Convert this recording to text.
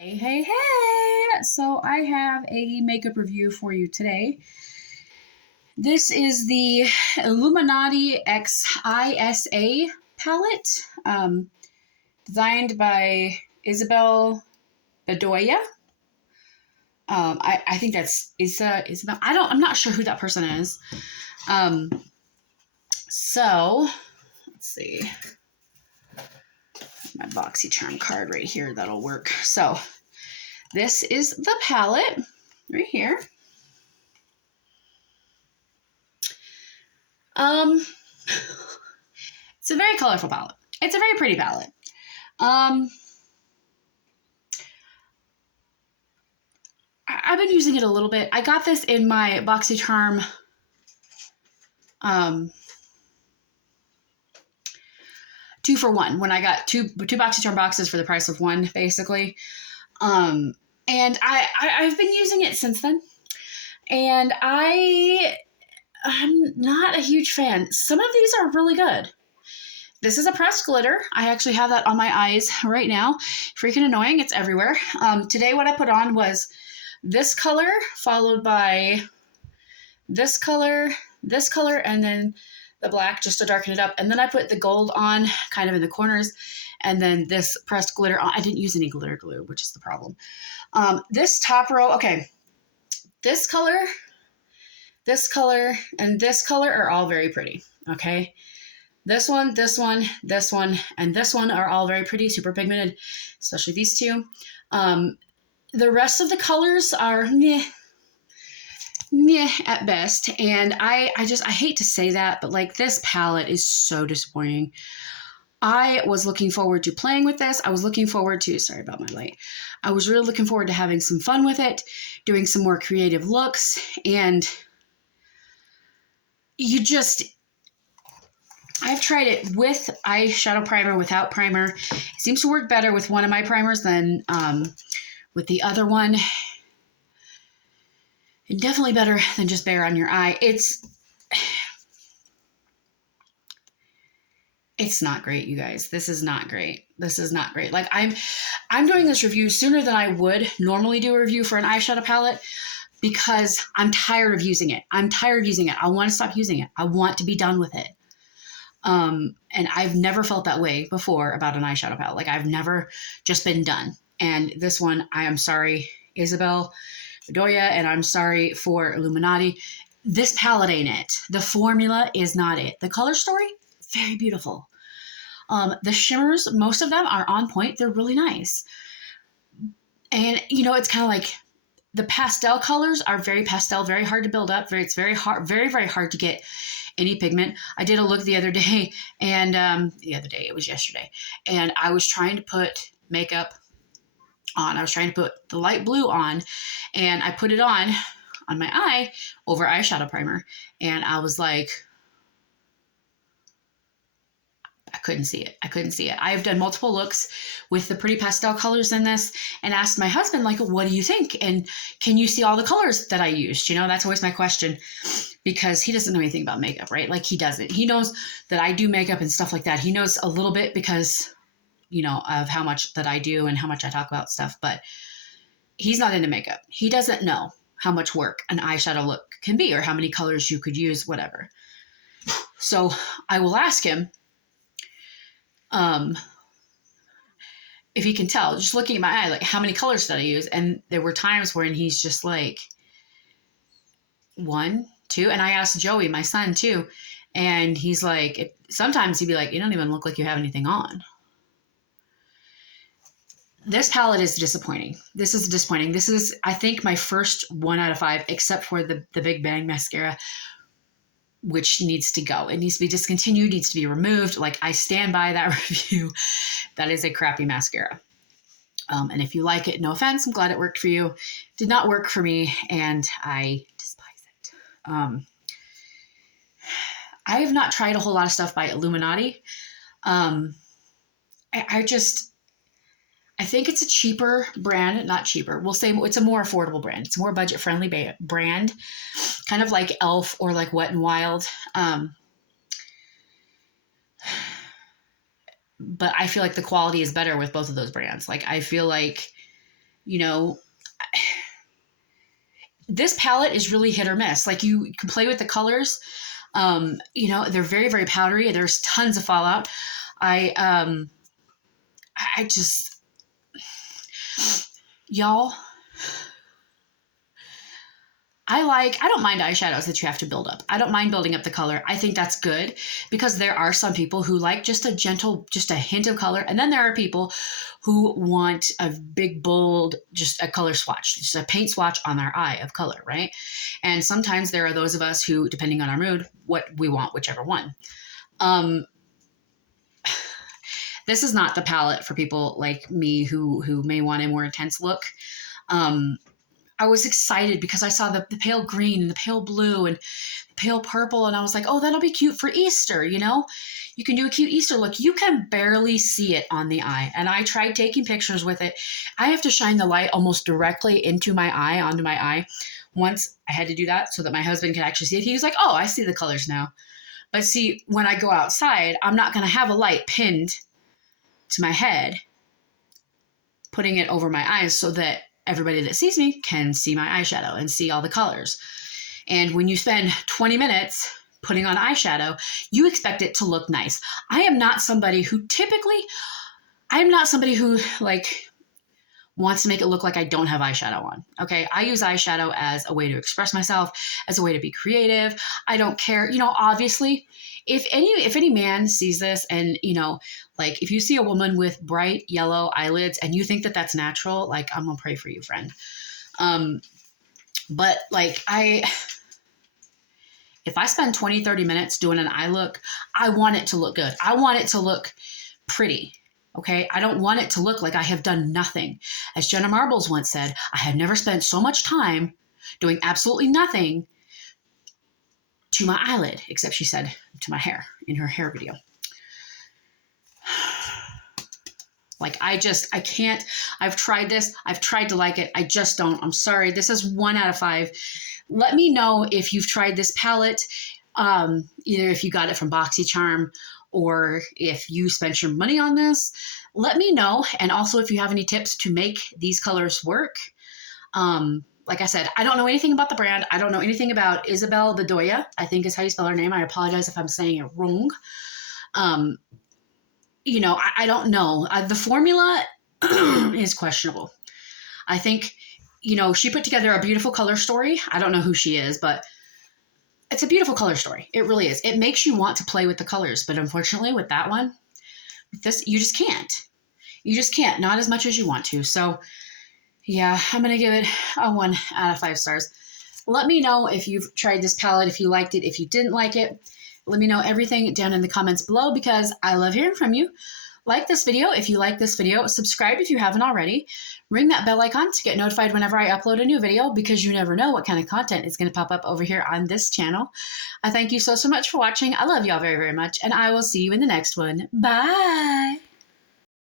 Hey, hey, hey! So I have a makeup review for you today. This is the Illuminatixisa palette, designed by Isabel Bedoya. I think that's Isabel. I'm not sure who that person is. Um, so let's see. My Boxycharm card right here, that'll work. So this is the palette right here. It's a very colorful palette. It's a very pretty palette. I've been using it a little bit. I got this in my Boxycharm 2-for-1 when I got two Boxycharm boxes for the price of one, basically. And I've been using it since then. And I'm not a huge fan. Some of these are really good. This is a pressed glitter. I actually have that on my eyes right now. Freaking annoying. It's everywhere. Today what I put on was this color followed by this color, and then the black just to darken it up. And then I put the gold on kind of in the corners, and then this pressed glitter on. I didn't use any glitter glue, which is the problem. This top row, okay, this color, and this color are all very pretty, okay? This one, and this one are all very pretty, super pigmented, especially these two. The rest of the colors are meh at best. And I hate to say that, but like this palette is so disappointing. I was looking forward to playing with this. I was looking forward to, sorry about my light. I was really looking forward to having some fun with it, doing some more creative looks, and I've tried it with eyeshadow primer, without primer. It seems to work better with one of my primers than with the other one. And definitely better than just bare on your eye. It's not great, you guys. This is not great. Like I'm doing this review sooner than I would normally do a review for an eyeshadow palette because I'm tired of using it. I want to stop using it. I want to be done with it. And I've never felt that way before about an eyeshadow palette. Like I've never just been done. And this one, I am sorry, Isabel Bedoya, and I'm sorry for Illuminati. This palette ain't it. The formula is not it. The color story, very beautiful. The shimmers, most of them are on point. They're really nice. And, it's kind of like the pastel colors are very pastel, very hard to build up. It's very hard, very, very hard to get any pigment. I did a look the other day, and it was yesterday, and I was trying to put makeup on. I was trying to put the light blue on, and I put it on my eye over eyeshadow primer, and I was like, I couldn't see it. I have done multiple looks with the pretty pastel colors in this and asked my husband, like, what do you think? And can you see all the colors that I used? That's always my question because he doesn't know anything about makeup, right? Like he doesn't. He knows that I do makeup and stuff like that. He knows a little bit because, of how much that I do and how much I talk about stuff, but he's not into makeup. He doesn't know how much work an eyeshadow look can be or how many colors you could use, whatever. So I will ask him, if he can tell, just looking at my eye, like how many colors did I use? And there were times when he's just like 1, 2. And I asked Joey, my son too. And he's like, sometimes he'd be like, you don't even look like you have anything on. This palette is disappointing. This is, I think, my first 1 out of 5, except for the Big Bang mascara, which needs to go. It needs to be discontinued, needs to be removed. Like I stand by that review. That is a crappy mascara. And if you like it, no offense, I'm glad it worked for you. Did not work for me, and I despise it. I have not tried a whole lot of stuff by Illuminati. I think it's a cheaper brand, not cheaper. We'll say it's a more affordable brand. It's a more budget-friendly brand, kind of like e.l.f. or like Wet n Wild. But I feel like the quality is better with both of those brands. Like I feel like you know, this palette is really hit or miss. Like you can play with the colors. You know, they're very, very powdery. There's tons of fallout. I just, y'all, I don't mind eyeshadows that you have to build up. I don't mind building up the color. I think that's good because there are some people who like just a gentle, just a hint of color. And then there are people who want a big, bold, just a color swatch, just a paint swatch on their eye of color, right? And sometimes there are those of us who, depending on our mood, what we want, whichever one. This is not the palette for people like me who may want a more intense look. I was excited because I saw the pale green and the pale blue and the pale purple. And I was like, oh, that'll be cute for Easter. You know, you can do a cute Easter look. You can barely see it on the eye. And I tried taking pictures with it. I have to shine the light almost directly into my eye, onto my eye. Once I had to do that so that my husband could actually see it. He was like, oh, I see the colors now. But see, when I go outside, I'm not going to have a light pinned to my head, putting it over my eyes so that everybody that sees me can see my eyeshadow and see all the colors. And when you spend 20 minutes putting on eyeshadow, you expect it to look nice. I am not somebody who like wants to make it look like I don't have eyeshadow on. Okay. I use eyeshadow as a way to express myself, as a way to be creative. I don't care. You know, obviously, if any man sees this and, you know, like if you see a woman with bright yellow eyelids and you think that that's natural, like I'm gonna pray for you, friend. But like if I spend 20, 30 minutes doing an eye look, I want it to look good. I want it to look pretty. Okay. I don't want it to look like I have done nothing. As Jenna Marbles once said, I have never spent so much time doing absolutely nothing to my eyelid, except she said to my hair in her hair video. Like, I can't, I've tried this. I've tried to like it. I just don't. I'm sorry. This is 1 out of 5. Let me know if you've tried this palette, either if you got it from Boxycharm or if you spent your money on this. Let me know. And also if you have any tips to make these colors work. Like I said, I don't know anything about the brand. I don't know anything about Isabel Bedoya, I think is how you spell her name. I apologize if I'm saying it wrong. You know, I don't know. The formula is questionable. I think, you know, she put together a beautiful color story. I don't know who she is, but it's a beautiful color story. It really is. It makes you want to play with the colors. But unfortunately, with that one, with this, you just can't. You just can't. Not as much as you want to. So, yeah, I'm going to give it a 1 out of 5 stars. Let me know if you've tried this palette, if you liked it, if you didn't like it. Let me know everything down in the comments below because I love hearing from you. Like this video if you like this video. Subscribe if you haven't already. Ring that bell icon to get notified whenever I upload a new video because you never know what kind of content is going to pop up over here on this channel. I thank you so much for watching. I love y'all very, very much, and I will see you in the next one. Bye!